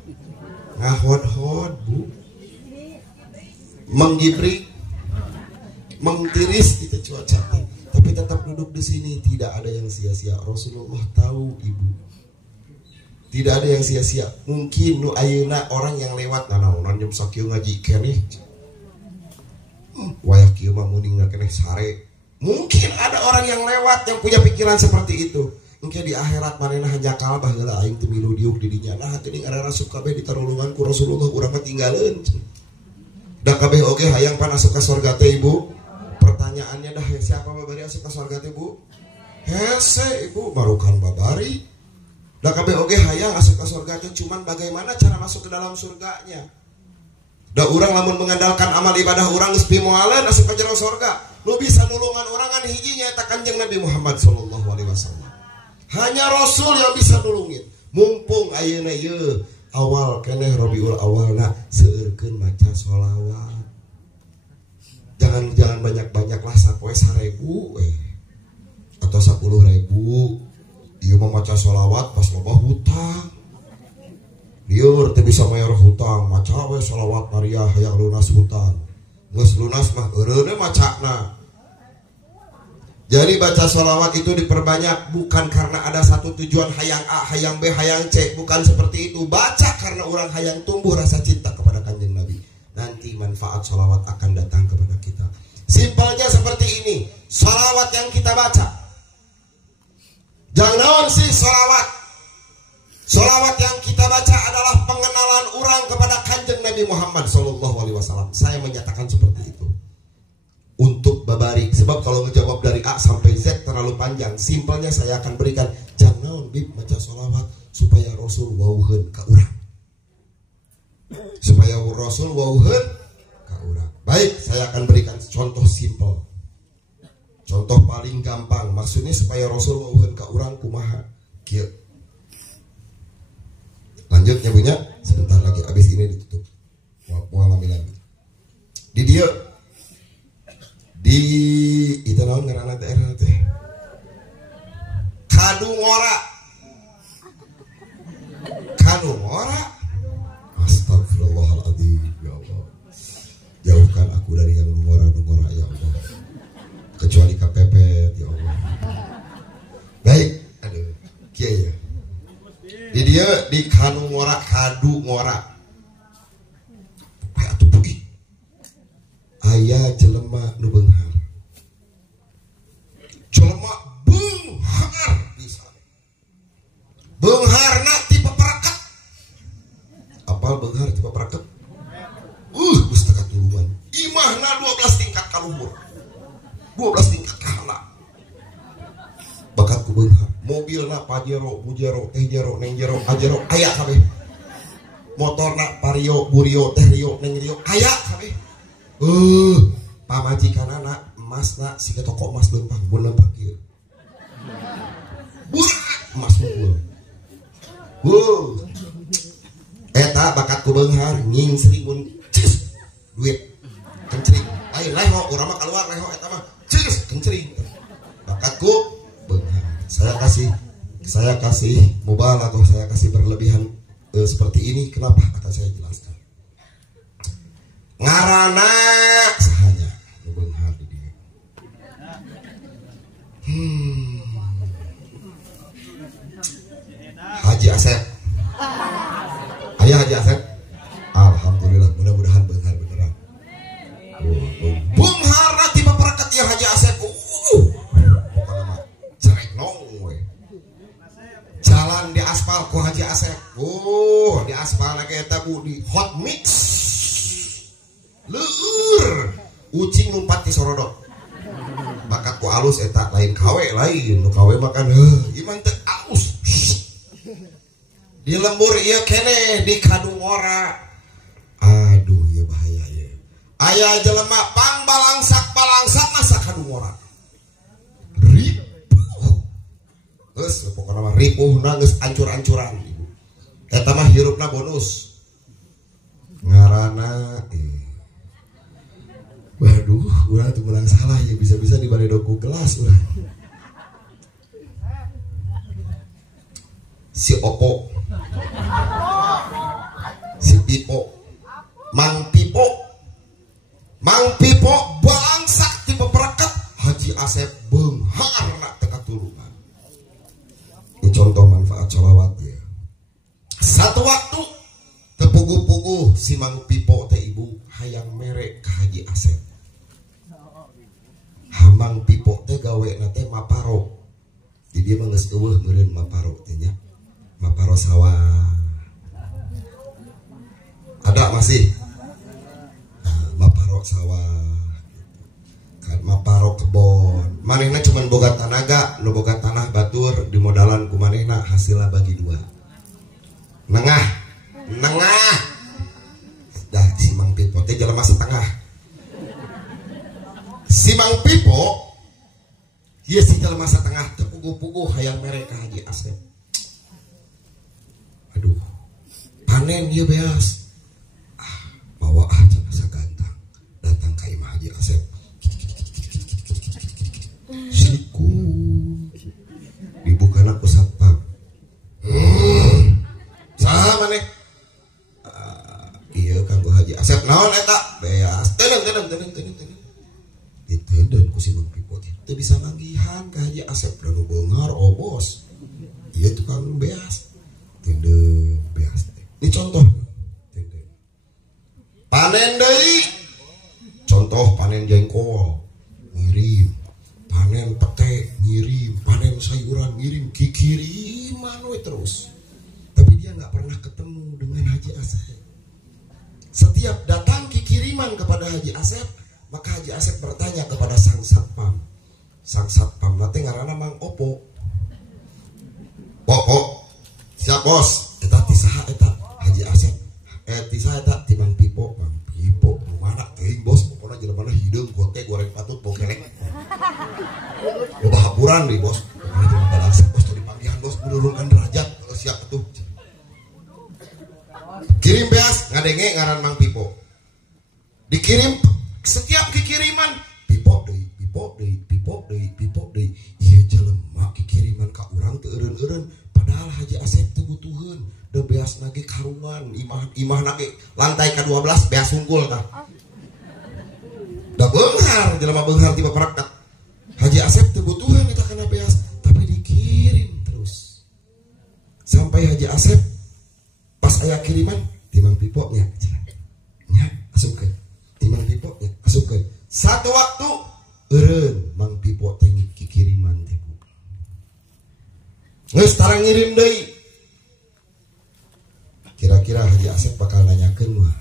Ngahodhod Bu. Menggibri mengtiris itu cuaca teh. Tapi tetap duduk di sini, tidak ada yang sia-sia. Rasulullah tahu ibu. Tidak ada yang sia-sia. Mungkin nu ayeuna orang yang lewat naon jam sakieu ngaji keneh. Wayah kieu mah muning keneh sare. Mungkin ada orang yang lewat yang punya pikiran seperti itu. Mungkin di akhirat manehna hanjakal baheula aing teu milu diuk di dinya. Nah geuning ada asup kabeh ditarulungan ku Rasulullah urang mah tinggaleuan. Da kabeh oge hayang pan asup ka surga teh ibu. Pertanyaannya dah siapa babari asup ka surga teh Bu? Hese ibu barukan babari. Da kabeh oge hayang asup ka surga teh cuman bagaimana cara masuk ke dalam surganya. Da urang lamun mengandalkan amal ibadah urang geus pimoalen asup ka jero surga. Nu bisa nulungan urang kan hiji nyaeta Kanjeng Nabi Muhammad sallallahu alaihi wasallam. Hanya Rasul yang bisa nulungin. Mumpung ayeuna ieu awal keneh Rabiul Awalna seueurkeun maca sholawat. Jangan banyak-banyak lah sapoe 1000 atau 10.000. Dia mau maca sholawat pas loba hutang. Dia teu bisa mayar hutang, maca we sholawat Maria hayang lunas hutang. Geus lunas mah eureun macana. Jadi baca sholawat itu diperbanyak bukan karena ada satu tujuan hayang A, hayang B, hayang C, bukan seperti itu. Baca karena orang hayang tumbuh rasa cinta kepada Kanjeng Nabi. Nanti manfaat sholawat akan datang kepada kita. Simpelnya seperti ini, sholawat yang kita baca. Jangan sih sholawat. Sholawat yang kita baca adalah pengenalan orang kepada Kanjeng Nabi Muhammad SAW. Saya menyatakan seperti itu. Untuk babari, sebab kalau ngejawab dari A sampai Z terlalu panjang. Simpelnya saya akan berikan jangan bib baca sholawat supaya Rasul wauheun ka urang. Supaya Rasul wauheun ka urang. Baik, saya akan berikan contoh simpel. Contoh paling gampang, maksudnya supaya Rasul wauheun ka urang kumaha? Kieu. Lanjut ya punya, sebentar lagi abis ini ditutup. Mau ngalami lagi. Di dia di itu naon ngaranna daerah teh Kadungora. Astagfirullahaladzim, ya Allah. Jauhkan aku dari yang nungora ya Allah. Kecuali kepepet ya Allah. Baik, aduh, kieu ya. Di dia di Kadungora. Atuh pugi. Aya jelema nu beunghar. Jelema beunghar pisan. Beungharna ti paparaket. Apal beunghar ti paparaket? Geus teu katulungan. Imahna 12 tingkat ka luhur. 12 tingkat ka handap. Bakat ku beunghar. Mobilna Pajero, Bujero, Tejero, Nengjero, Ajero aya kabeh. Motorna Vario, Burio, Tehrio, Nengrio aya kabeh. Pamajikanana emasna siga toko emas leumpang, mun leumpang kieu. Emas mungkul. Eta bakatku beunghar ngingsri mun cis duit kencring. Lain leho urang mah keluar leho eta mah cis kencring. Bakatku beunghar. Saya kasih mubal atau saya kasih berlebihan seperti ini, kenapa akan saya jelaskan. Ngarana sahanya beunghar di dieu. Haji Asep. Aya Haji Asep. Alhamdulillah, mudah-mudahan beunghar beneran. Beunghar ti paparaket ya Haji Asep. Pokona mah cerek nong we. Jalan di aspal ku Haji Asep. Di aspal na eta Bu di hot mix. ucing lumpat di sorodok bakat ku alus eta lain kawe lain nu kawe makan iman teh alus di lembur ieu keneh di kadungora aduh ya bahaya ya aya jelema pang balangsak masa kadungora ripuh geus pokona mah ripuhna geus ancur-ancuran eta mah hirupna bonus ngaranna waduh urang tuh menang salah ya bisa-bisa di baredoku gelas urang si Opo si Pipo Mang Pipo balangsak tipe perekat Haji Asep beunghar nak teka turunan ini contoh manfaat sholawat ya satu waktu tepugu-pugu si Mang Pipo teh ibu hayang merek ke Haji Asep Mang Pipo teh gawe nate maparo di dia mah geus eueuh meureun maparo teh nya maparo sawah ada masih maparo sawah kan maparo kebon manehna cuman boga tanaga nu boga tanah batur di modalan ku manehna hasilna bagi dua nengah dah si Mang Pipo teh jelema setengah si Mang Pipo ieu si jelema setengah teh pugu-pugu hayang merek ka Haji Asep aduh panen ieu beas bawa aja sagantang datang ka imah Haji Asep siku dibukana ku satpam saha maneh ieu kanggo Haji Asep naon eta beas teuneng diteudeun ku si Mang Pipo teu bisa manggihan ka Haji Asep ranu beunghar bos ieu tukang beas teudeun beas ini contoh panen deui contoh panen jengkol ngirim panen pete ngirim panen sayuran ngirim kikiriman we terus tapi dia nggak pernah ketemu dengan Haji Asep setiap datang kikiriman kepada Haji Asep maka Haji Asep bertanya kepada sang satpam nanti ngaranna Mang Opo siap bos eta tisaha eta Haji Asep tisaha eta ti Mang Pipo mana teuing bos pokona jelemana hideung gote goreng patut bokelek loba hapuran deui bos pokona jelema balangsa bos teu dipanggihan bos menurunkan derajat siap atuh kirim beas ngadenge ngaran Mang Pipo dikirim setiap kikiriman Pipo deui ieu jelema kikiriman ka urang teu eureun-eureun padahal Haji Asep teu butuheun da beas nage karuman imah nage lantai ka-12 beas unggul tah da beunghar jelema beunghar tiba perekat Haji Asep teu butuheun eta kana beas tapi dikirim terus sampai Haji Asep pas aya kiriman ti Mang Pipo nya asupkeun ti Mang Pipo nya asupkeun satu waktu eureun Mang Pipo teh kikiriman teh bu geus tarang ngirim deui kira-kira Haji Asep bakal nanyakeun mah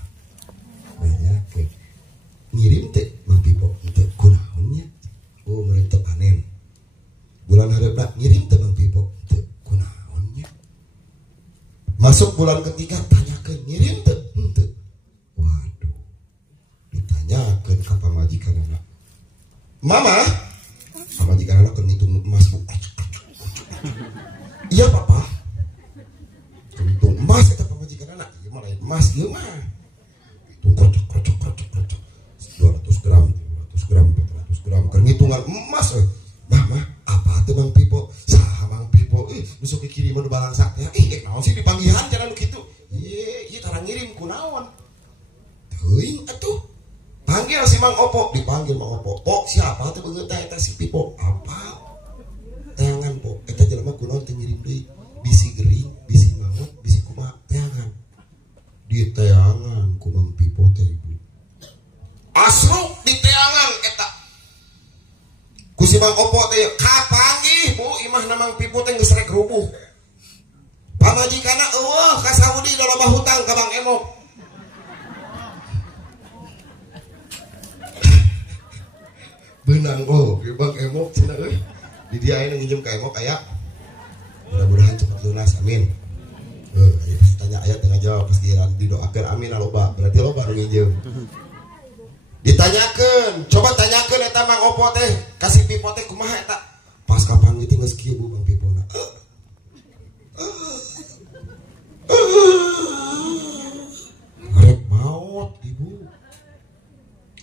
nanyakeun ngirim teh Mang Pipo teh kunaon nya oh meureun teu panen bulan hareupna ngirim teh Mang Pipo teu kunaon nya masuk bulan ketiga tanyakeun ngirim teu henteu waduh ditanyakeun ka pamajikanna mama pamajikanna keur ngitung emas bu iya papa hitung emas eta pamajikanna ieu mah lain emas ieu mah hitung krocok 200 gram 400 gram keur ngitungan emas mah apa teh Mang Pipo saha Mang Pipo besok kiriman nu balangsak teh naon sih dipanggihan cenah nu kitu ieu tarang ngirim kunaon teuing atuh panggil si Mang Opo dipanggil Mang Opo siapa teh beungeut eta si Pipo apa teangan po eta jelema kunaon teh ngirim deui bisi gering bisi mangut bisi kumaha teangan di teangan ku Mang Pipo teh ibu asruk di teangan eta ku si Mang Opo teh kapanggih bu imahna Mang Pipo teh geus rek rubuh pamajikanna eueuh ka Saudi da loba hutang ka Bang Emok benang Bang Emok cenah euy. Di dia aya nginjem ka Emok aya. Mudah-mudahan cepat lunas amin. Pas tanya ayat tengah jawab pas didoakeun amin loba. Berarti loba nu nginjem. Ditanyakeun, coba tanyakeun eta Mang Opo teh, kasih pipo teh kumaha eta? Pas kapan itu geus kieu Bu Bang pipona. Rek maut Ibu.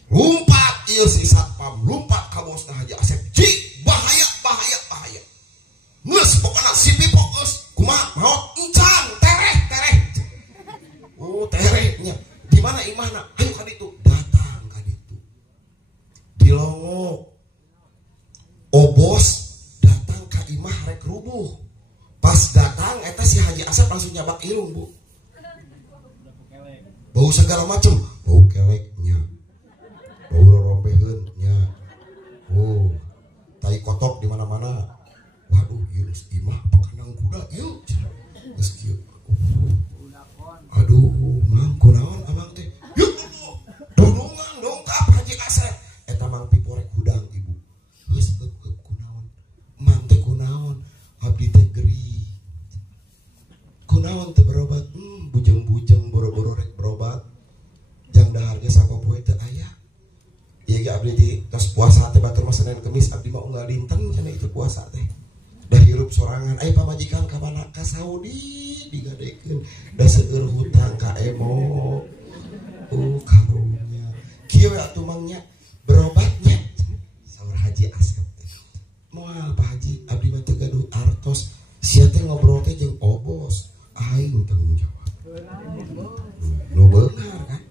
Lumpat ieu si satpam, lumpat ka bosna Haji Asep. Ci, bahaya. Geus pokona si pipo geus kumaha maut encan tereh. Oh, terehnya. Di mana imahna? Hayu ka ditu. Datang ka ditu. Di Longo. Obos datang ka imah rek rubuh. Pas datang eta si Haji Asep langsung nyabak irung, Bu. Bau segala macem, bau keleknya. Bau rorombeheunnya. Oh, tai kotok di mana-mana. Waduh, ieu imah pakandang kuda ieu. Geus kieu. Aduh, Mang kunaon amang teh? Yuk, dunungan dongkap Haji Asep. Eta Mang pipo rek hudang Ibu. Geus kunaon? Mang teh kunaon? Abdi teh geri. Kunaon teh berobat? Bujeng-bujeng boro-boro rek berobat. Jang daharnya sapopoe teh aya. Ieu ge abdi teh tos puasa teh batur mah Senin Kemis abdi mah unggal dinten cenah itu puasa teh. Da hirup sorangan, ai pamajikan ka mana ka Saudi digadekeun, da seueur hutang ka Emok. Karunya. Kieu atuh mangnya berobatnya. Saur Haji Asep. Moal Pak Haji, abdi mah teh gaduh artos. Sia teh ngobrol teh jeung Obos. Aing tanggung jawab. Nu beungar kan?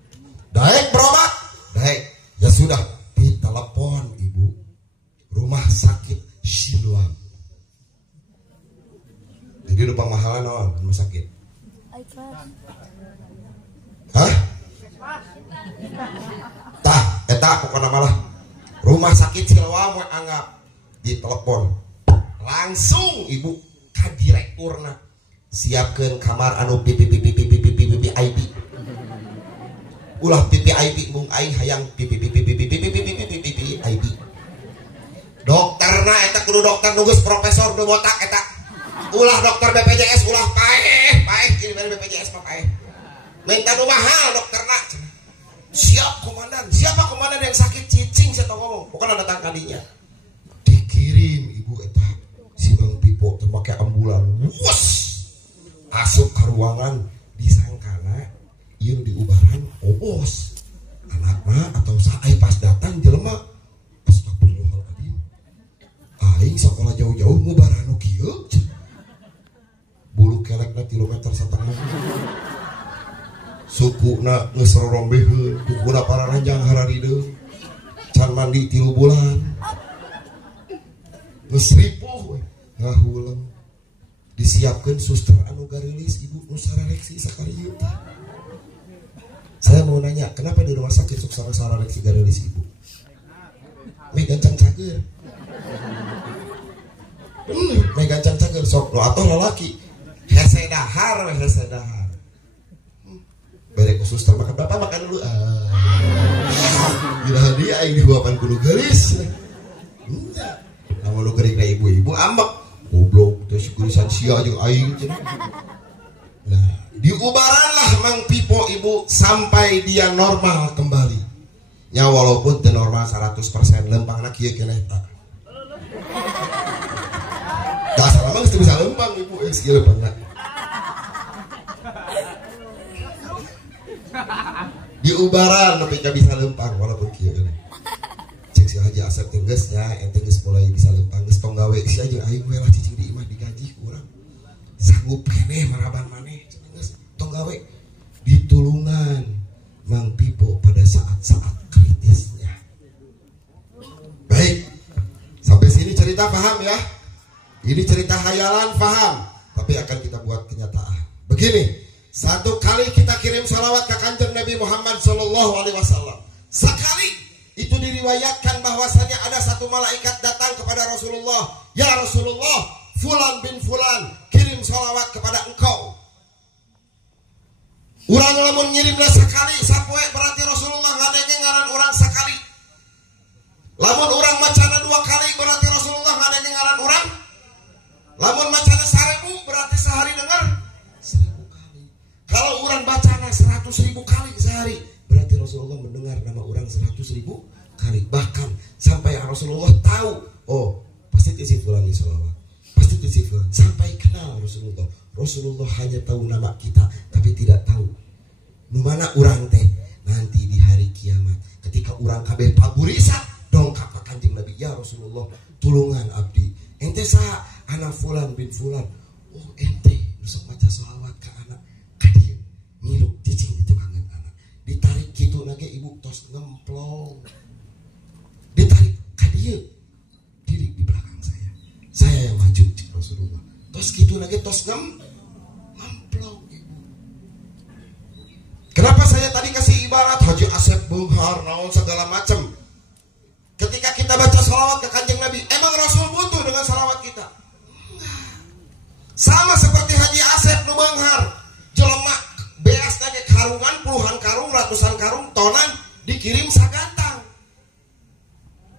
Daek berobat. Daek. Ya sudah, ditelepon Ibu. Rumah sakit Siloam. Jadi udah pamahalan naon rumah sakit? Hah? Tah, eta pokona malah rumah sakit Siloam we anggap ditelepon. Langsung Ibu ka direkturna. Siapkeun kamar anu PPPPPPPPPIB. Ulah PPIB mung aing hayang PPPPPPPPPIB. Dokterna eta kudu dokter nu geus profesor nu botak eta. Ulah dokter BPJS ulah paeh ini dari BPJS mah paeh. Minta nu mahal dokterna. Siap komandan, siapa komandan yang sakit cicing saya tau ngomong. Pokoknya datang kalinya. Dikirim Ibu eta si Bang Pipo teh make ambulan. Wus. Asup ka ruangan disangkana ieu diubaran Obos. Anakna atau sae pas datang jelema. Astagfirullahaladzim. Aing sakola jauh-jauh ngubaran nu kieu. Bulu kelekna kilometer setengah. Sukuna geus rorombeheun, kukuna pararanjang hararideung. Can mandi 3 bulan. Geus ripuh we, ngahuleung. Disiapkeun suster anu garilis Ibu nu sarareksi sakalieu teh. Saya mau nanya, kenapa di rumah sakit sok sarareksi garilis Ibu? Meh gancang cager. Meh gancang cager sok lo atuh lalaki. Hese dahar. Bere ku suster makan bapak makan dulu. Gila dia aing dibuapan kudu geulis. Lamun nu geuring ka ibu-ibu ambek goblok teh geulisan sia jeung aing cenah. Nah, diubaranlah Mang Pipo Ibu sampai dia normal kembali. Nya walaupun teu normal 100% lempangna kieu keneh tah. Da salah mah geus bisa lempang Ibu geus kieu lempangna. Diubaran tapi gak bisa lempang walaupun kieu keneh. Cek si Haji Asep teh geus nya ente geus mulai bisa lempang geus tong gawe sia jeung aing we lah cicing di imah digaji ku urang. Sanggup keneh maraban maneh cenah geus tong gawe ditulungan Mang Pipo pada saat-saat kritisnya. Baik. Sampai sini cerita paham ya? Ini cerita hayalan paham, tapi akan kita buat kenyataan. Begini, satu kali kita kirim salawat ke Kanjeng Nabi Muhammad SAW. Sekali itu diriwayatkan bahwasanya ada satu malaikat datang kepada Rasulullah. Ya Rasulullah, Fulan bin Fulan kirim salawat kepada engkau. Urang lamun ngirimna sekali sapoe berarti Rasulullah ngadenge ngaran urang sekali. Lamun orang macana 2 kali berarti Rasulullah ngadenge ngaran orang. Lamun macana 1000 berarti sehari dengar 1000 kali. Kalau orang bacana 100.000 kali sehari, berarti Rasulullah mendengar nama orang 100.000 kali. Bahkan sampai Rasulullah tahu, oh pasti si fulan salawat, pasti si fulan. Sampai kenal Rasulullah. Rasulullah hanya tahu nama kita, tapi tidak tahu nu mana orang teh. Nanti di hari kiamat, ketika orang kabeh paburisa, dongkap ka Kanjeng Nabi, ya Rasulullah, tulungan abdi. Ente saha? Anak fulan bin fulan. Oh ente nusok maca sholawat ka anak kadieu. Ngilu cicing itu kangen anak. Ditarik gitu nage ibu tos ngemplong. Ditarik kadieu. Diri di belakang saya. Saya yang maju cik Rasulullah. Tos gitu nage tos ngemplong ibu. Kenapa saya tadi kasih ibarat Haji Asep Bunghar naon segala macam? Ketika kita baca sholawat ke Kanjeng Nabi, emang Rasul butuh dengan sholawat kita? Enggak. Sama seperti Haji Asep nu Bunghar, jelema beas tadi karungan, puluhan karung, ratusan karung, tonan dikirim sagantang.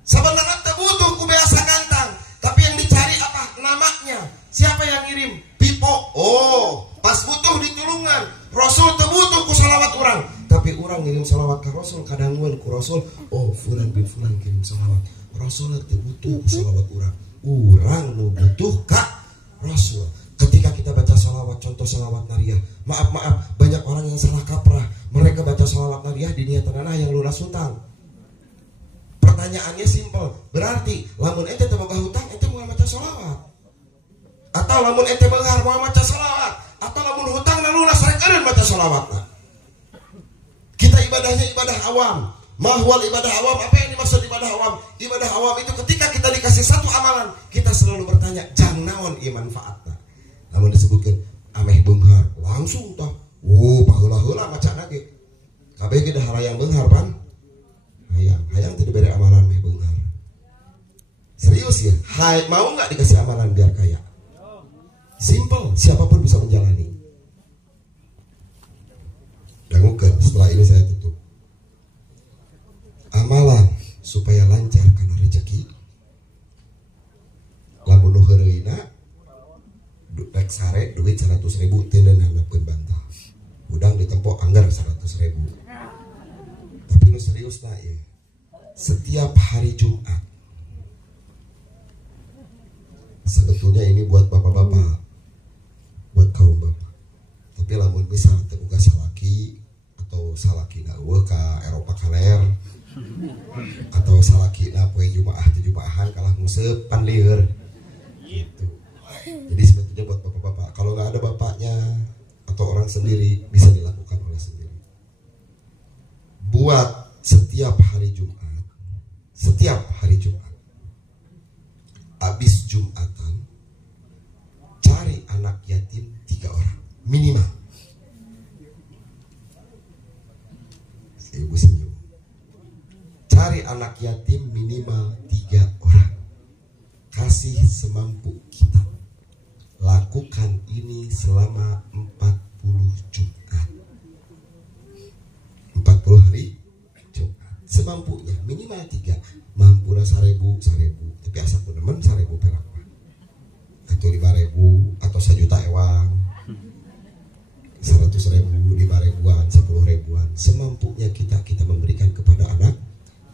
Sebenarnya teu butuh ku beas sagantang, tapi yang dicari apa? Namanya. Siapa yang ngirim? Pipo. Oh, pas butuh ditulungan. Rasul teu butuh ku sholawat urang, tapi urang ngirim sholawat ke Rasul, kadanguan ku Rasul. Oh, fulan bin fulan kirim sholawat. Rasul teu butuh ku sholawat urang. Urang nu butuh ka Rasul. Ketika kita baca sholawat, contoh sholawat nariyah, maaf banyak orang yang salah kaprah. Mereka baca sholawat nariyah di niatan yang lunas hutang. Pertanyaannya simpel, berarti lamun ente teu boga hutang, ente mau baca sholawat? Atau lamun ente beunghar mau baca sholawat? Atau lamun hutang na lunas rek eureun baca sholawatna? Kita ibadahnya ibadah awam. Mahwal ibadah awam, apa yang dimaksud ibadah awam? Ibadah awam itu ketika kita dikasih satu amalan, kita selalu bertanya, jang naon ieu manfaatna? Namun disebutkan ameh beunghar, langsung tah. Oh, baheula-heula macana ge. Kabeh ge dah harayang beunghar pan. Hayang teu dibere amalan ameh beunghar. Serius ya? Hai, mau enggak dikasih amalan biar kaya? Simple, siapapun bisa menjalani. Dangukeun, setelah ini saya tutup. Amalan supaya lancar karena rezeki. Lamun nu heureuyna rek sare duit 100.000 teu neunapkeun bantah. Udang ditempo anggar 100.000. Tapi nu seriusna ieu. Setiap hari Jumat. Sebetulnya ini buat bapak-bapak, buat kaum bapak. Tapi lamun misal terbuka salaki atau salaki eueuh ka Eropa kaler atau salaki poe Jumaah teh Jumaahan kalah nguseup pan lieur gitu. Jadi sebetulnya buat bapak-bapak, kalau nggak ada bapaknya atau orang sendiri bisa dilakukan oleh sendiri. Buat setiap hari Jumat, habis Jumatan, cari anak yatim 3 orang minimal. Ibu senyum. Cari anak yatim minimal 3 orang. Kasih semampu kita. Lakukan ini selama 40 Jumat. 40 hari Jumat. Semampunya minimal 3. Mampuna 1.000. Tapi asal pun teman 1.000 perak. Atau 5.000 atau 1 juta ewang. 100.000, 5.000-an, 10.000-an. Semampunya kita memberikan kepada anak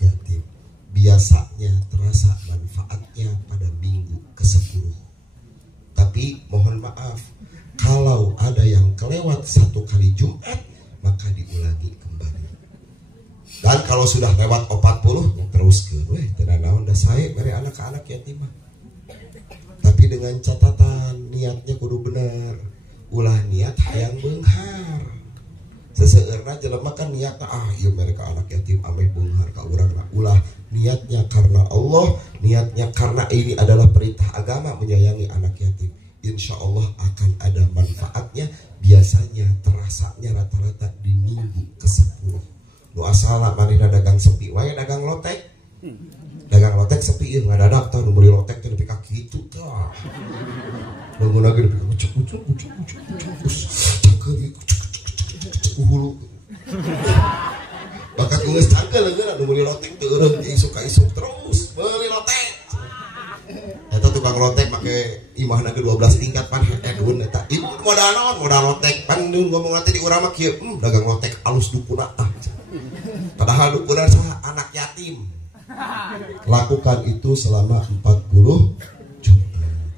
yatim. Biasanya terasa manfaatnya pada minggu ke-10. Tapi mohon maaf, kalau ada yang kelewat 1 kali Jumat, maka diulangi kembali. Dan kalau sudah lewat 40, teruskeun we teu naon da sae mere anak-anak yatim. Tapi dengan catatan niatnya kudu bener. Ulah niat hayang beunghar. Seseueurna jelema kan niatna ieu mereka anak yatim ameh beunghar ka urangna. Ulah niatnya karena Allah, niatnya karena ini adalah perintah agama menyayangi anak yatim. Insya Allah akan ada manfaatnya. Biasanya terasanya rata-rata di minggu ke-10. Nu asal manehna dagang sepi wae dagang lotek. Dagang lotek sepi ieu ngadadak tah nu meuli lotek teh nepi ka kitu tah. Bangun lagi nepi ka ucuk. Hulu. Bakat geus cangkeul leungeun anu meuli lotek teu eureun isuk-isuk terus meuli lotek. Eta tukang lotek make imahna ke 12 tingkat pan edun eta. Ibu modal naon? Modal lotek. Pan ngomong nanti di urang mah kieu, dagang lotek alus dukuna tah. Padahal dukuna saha anak yatim. Lakukan itu selama 40 jam.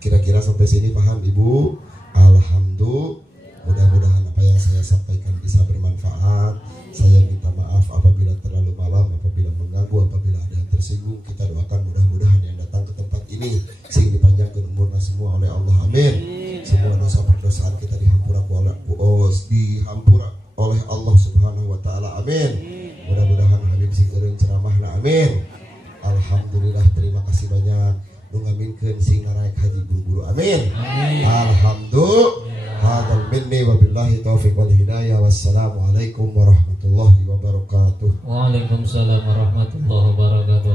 Kira-kira sampai sini paham Ibu? Alhamdulillah. Mudah-mudahan apa yang saya sampaikan bisa bermanfaat. Saya minta maaf apabila terlalu malam, apabila mengganggu, apabila ada yang tersinggung. Kita doakan mudah-mudahan yang datang ke tempat ini sing dipanjangkan umurnya semua oleh Allah. Amin. Semua dosa perdosaan kita dihampura oleh Allah Subhanahu wa taala. Amin. Mudah-mudahan Habib sing eureun ceramahna. Amin. Alhamdulillah, terima kasih banyak. Nu ngaminkeun sing naraek haji buru-buru. Amin. Alhamdulillah. Hadal minni wa billahi taufiq wal hidayah. Wassalamualaikum warahmatullahi wabarakatuh. Waalaikumsalam warahmatullahi wabarakatuh.